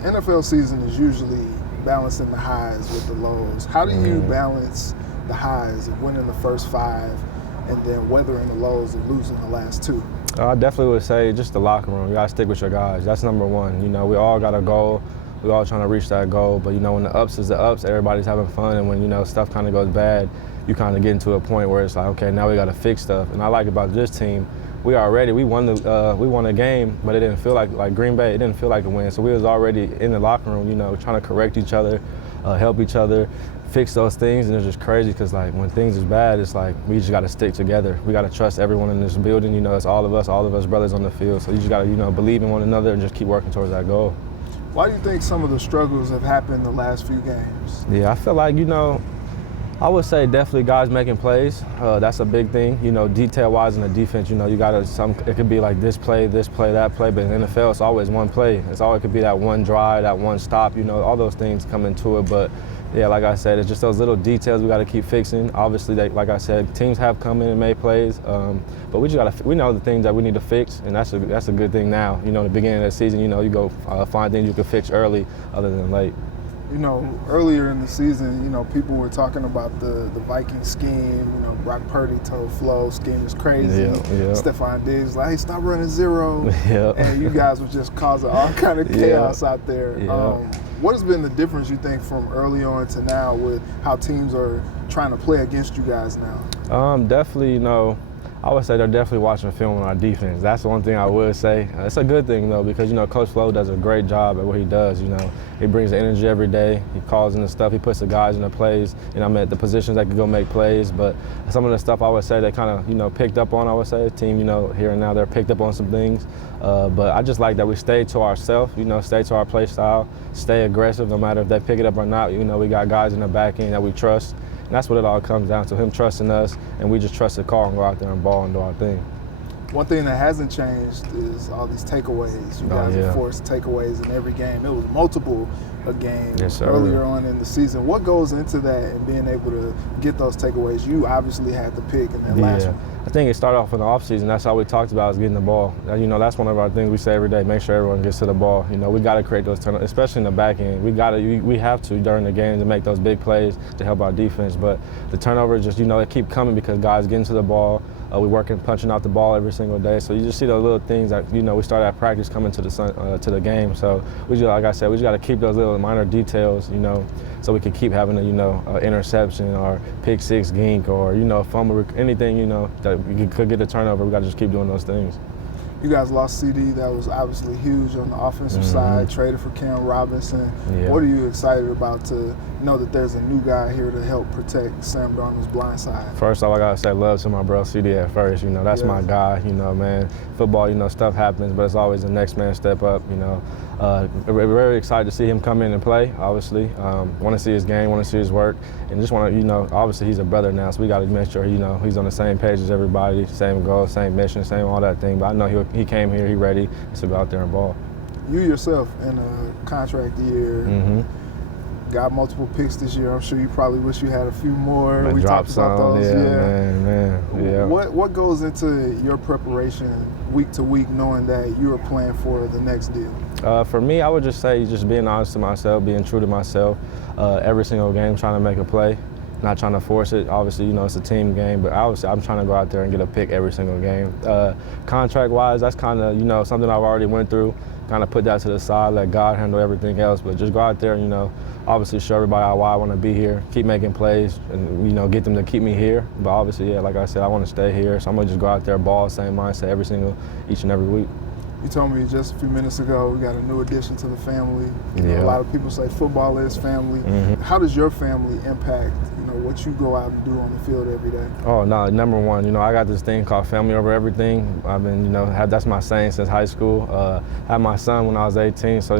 NFL season is usually balancing the highs with the lows. How do you balance the highs of winning the first 5 and then weathering the lows of losing the last 2? I definitely would say just the locker room. You got to stick with your guys. That's number one. We all got a goal. We all trying to reach that goal. But, when the ups is the ups, everybody's having fun. And when, stuff kind of goes bad, you kind of get into a point where it's like, okay, now we got to fix stuff. And I like about this team, we won a game, but it didn't feel like Green Bay. It didn't feel like a win. So we was already in the locker room, trying to correct each other, help each other, fix those things. And it's just crazy because when things is bad, it's like we just got to stick together. We got to trust everyone in this building. It's all of us brothers on the field. So you just got to believe in one another and just keep working towards that goal. Why do you think some of the struggles have happened the last few games? Yeah, I feel like I would say definitely guys making plays. That's a big thing. Detail-wise in the defense, you got to it could be like this play, that play. But in the NFL, it's always one play. It could be that one drive, that one stop. All those things come into it. But yeah, like I said, it's just those little details we got to keep fixing. Obviously, like I said, teams have come in and made plays. But we know the things that we need to fix, and that's a good thing now. The beginning of the season, you go find things you can fix early, other than late. Earlier in the season, people were talking about the Viking scheme. Brock Purdy told Flo, scheme is crazy. Yeah. Stephon Diggs was like, hey, stop running zero. Yeah. And you guys were just causing all kind of chaos out there. Yeah. What has been the difference, you think, from early on to now with how teams are trying to play against you guys now? Definitely, I would say they're definitely watching film on our defense. That's the one thing I would say. It's a good thing, though, because, Coach Flo does a great job at what he does, He brings the energy every day. He calls in the stuff. He puts the guys in the plays, I'm at the positions that can go make plays. But some of the stuff I would say they kind of, picked up on, I would say. The team, here and now, they're picked up on some things. But I just like that we stay to ourselves, stay to our play style, stay aggressive no matter if they pick it up or not. We got guys in the back end that we trust. And that's what it all comes down to, him trusting us, and we just trust the call and go out there and ball and do our thing. One thing that hasn't changed is all these takeaways. You guys have forced takeaways in every game. It was multiple a game earlier on in the season. What goes into that and being able to get those takeaways? You obviously had the pick in that last one. I think it started off in the offseason. That's all we talked about, is getting the ball. That's one of our things we say every day, make sure everyone gets to the ball. We got to create those turnovers, especially in the back end. We have to during the game to make those big plays to help our defense. But the turnovers just, they keep coming because guys getting to the ball. We working, punching out the ball every single day. So you just see those little things that, we started at practice coming to the game. So like I said, we just got to keep those little minor details, so we can keep having interception or pick six gink or, fumble, anything, that we could get a turnover. We got to just keep doing those things. You guys lost CD. That was obviously huge on the offensive side, traded for Cam Robinson. Yeah. What are you excited about to know that there's a new guy here to help protect Sam Darnold's blind side? First off, I got to say love to my bro CD at first. That's my guy, man. Football, stuff happens, but it's always the next man step up, We're very excited to see him come in and play, obviously. Want to see his game, want to see his work, and just want to, obviously he's a brother now, so we got to make sure, he's on the same page as everybody, same goal, same mission, same all that thing. But I know he came here, he ready to go out there and ball. You yourself in a contract year, got multiple picks this year. I'm sure you probably wish you had a few more. We talked about those. Man. What goes into your preparation week to week, knowing that you are playing for the next deal? For me, I would just say just being honest to myself, being true to myself. Every single game, trying to make a play, not trying to force it. Obviously, it's a team game, but obviously I'm trying to go out there and get a pick every single game. Contract-wise, that's kind of, something I've already went through. Kind of put that to the side, let God handle everything else, but just go out there and, obviously show everybody why I want to be here, keep making plays, and, get them to keep me here. But obviously, like I said, I want to stay here, so I'm going to just go out there, ball, same mindset each and every week. You told me just a few minutes ago we got a new addition to the family. A lot of people say football is family. How does your family impact what you go out and do on the field every day? Oh, no, number one, I got this thing called family over everything. I've been, that's my saying since high school. Had my son when I was 18, so,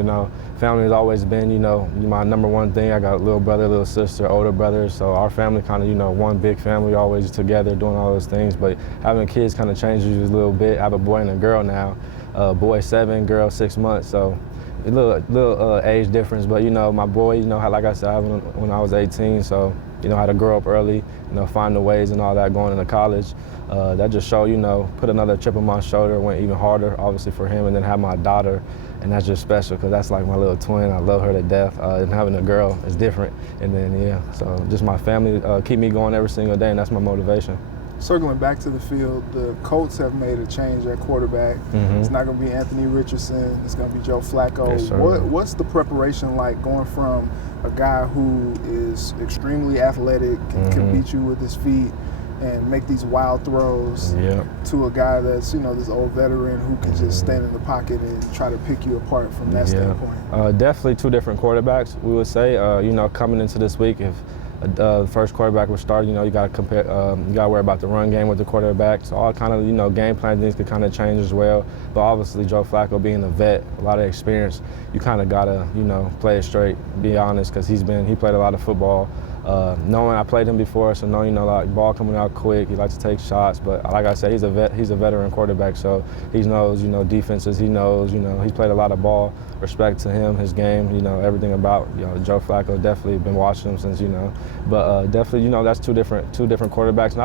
family has always been, my number one thing. I got a little brother, little sister, older brothers, so our family kind of, one big family, always together doing all those things, but having kids kind of changes you a little bit. I have a boy and a girl now. Boy 7, girl 6 months, so a little age difference, but you know, my boy, you know, like I said, I have when I was 18, so you know, I had to grow up early, you know, find the ways and all that going into college. That just showed, you know, put another chip on my shoulder, went even harder, obviously for him, and then have my daughter, and that's just special because that's like my little twin. I love her to death, and having a girl is different. And then yeah, so just my family keep me going every single day, and that's my motivation. Circling back to the field, the Colts have made a change at quarterback. It's not going to be Anthony Richardson. It's going to be Joe Flacco. Yes, what's the preparation like going from a guy who is extremely athletic and can beat you with his feet and make these wild throws to a guy that's, you know, this old veteran who can just stand in the pocket and try to pick you apart from that standpoint? Definitely two different quarterbacks, we would say. You know, coming into this week, if the first quarterback was started, you know, you got to compare. You got to worry about the run game with the quarterback. So all kind of, you know, game plan things could kind of change as well. But obviously, Joe Flacco being a vet, a lot of experience, you kind of got to, you know, play it straight. Be honest, because he played a lot of football. Knowing I played him before, so knowing, you know, like ball coming out quick, he likes to take shots. But like I said, he's a veteran quarterback, so he knows, you know, defenses. He knows, you know, he's played a lot of ball. Respect to him, his game, you know, everything about, you know, Joe Flacco. Definitely been watching him since, you know, but definitely, you know, that's two different quarterbacks, and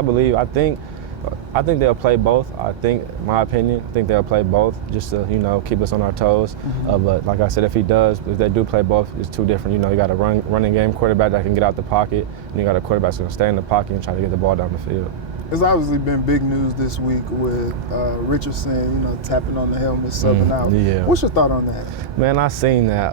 I think they'll play both. In my opinion, I think they'll play both just to, you know, keep us on our toes. But like I said, if they do play both, it's two different. You know, you got a running game quarterback that can get out the pocket, and you got a quarterback that's going to stay in the pocket and try to get the ball down the field. There's obviously been big news this week with Richardson, you know, tapping on the helmet, subbing out. Yeah. What's your thought on that? Man, I seen that.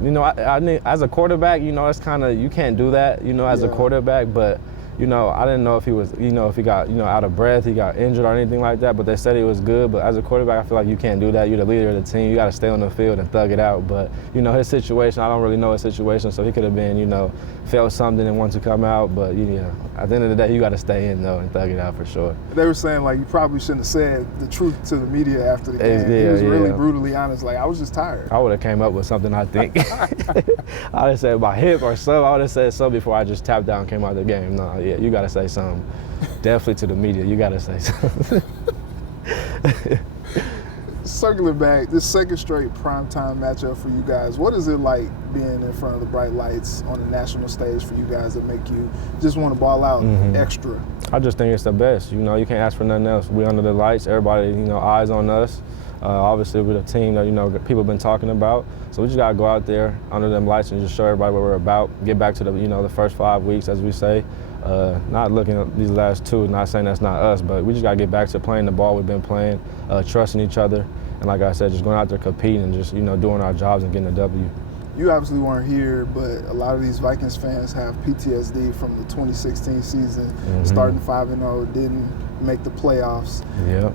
You know, I as a quarterback, you know, it's kind of, you can't do that, you know, as a quarterback, but you know, I didn't know if he was, you know, if he got, you know, out of breath, he got injured or anything like that, but they said he was good. But as a quarterback, I feel like you can't do that. You're the leader of the team. You got to stay on the field and thug it out. But, you know, his situation, I don't really know his situation, so he could have been, you know, felt something and wanted to come out. But, you know, at the end of the day, you got to stay in, though, and thug it out for sure. They were saying, like, you probably shouldn't have said the truth to the media after the game. He was really brutally honest. Like, I was just tired. I would have came up with something, I think. I would have said my hip or so. I would have said so before I just tapped out and came out of the game. No, yeah, you got to say something. Definitely to the media, you got to say something. Circling back, this second straight primetime matchup for you guys, what is it like being in front of the bright lights on the national stage for you guys that make you just want to ball out extra? I just think it's the best. You know, you can't ask for nothing else. We're under the lights, everybody, you know, eyes on us. Obviously, we're a team that, you know, people have been talking about. So we just got to go out there under them lights and just show everybody what we're about. Get back to the, you know, the first 5 weeks, as we say. Not looking at these last two, not saying that's not us, but we just got to get back to playing the ball we've been playing, trusting each other. And like I said, just going out there competing and just, you know, doing our jobs and getting a W. You obviously weren't here, but a lot of these Vikings fans have PTSD from the 2016 season, starting 5-0, didn't make the playoffs. Yep.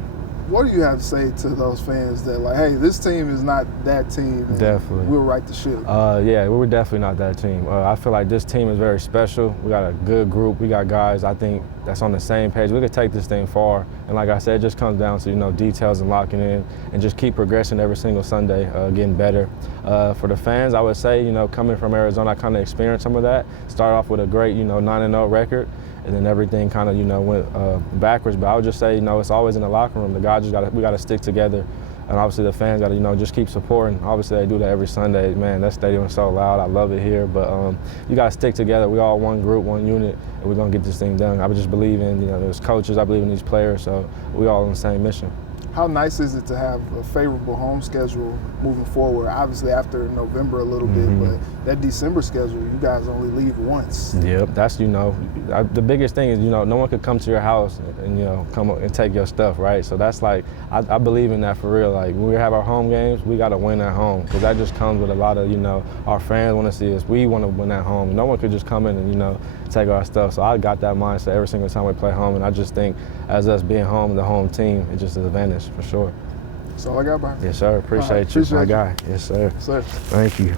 What do you have to say to those fans that, like, hey, this team is not that team, and definitely we'll right the ship? Yeah, we're definitely not that team. I feel like this team is very special. We got a good group. We got guys, I think, that's on the same page. We could take this thing far. And like I said, it just comes down to, you know, details and locking in and just keep progressing every single Sunday, getting better. For the fans, I would say, you know, coming from Arizona, I kind of experienced some of that. Started off with a great, you know, 9-0 record. And then everything kind of, you know, went backwards. But I would just say, you know, it's always in the locker room. The guys we got to stick together. And obviously the fans got to, you know, just keep supporting. Obviously they do that every Sunday. Man, that stadium is so loud. I love it here. But you got to stick together. We all one group, one unit, and we're going to get this thing done. I would just believe in, you know, there's coaches. I believe in these players. So we all on the same mission. How nice is it to have a favorable home schedule moving forward? Obviously after November a little bit, but that December schedule, you guys only leave once. Yep, that's, you know, the biggest thing is, you know, no one could come to your house and, you know, come and take your stuff, right? So that's like, I believe in that for real. Like, when we have our home games, we got to win at home, because that just comes with a lot of, you know, our fans want to see us. We want to win at home. No one could just come in and, you know, take our stuff. So I got that mindset every single time we play home, and I just think as us being home, the home team, it just is an advantage for sure. That's all I got, Brian. Yes, sir. Appreciate you, my guy. Yes, sir. Sir. Thank you.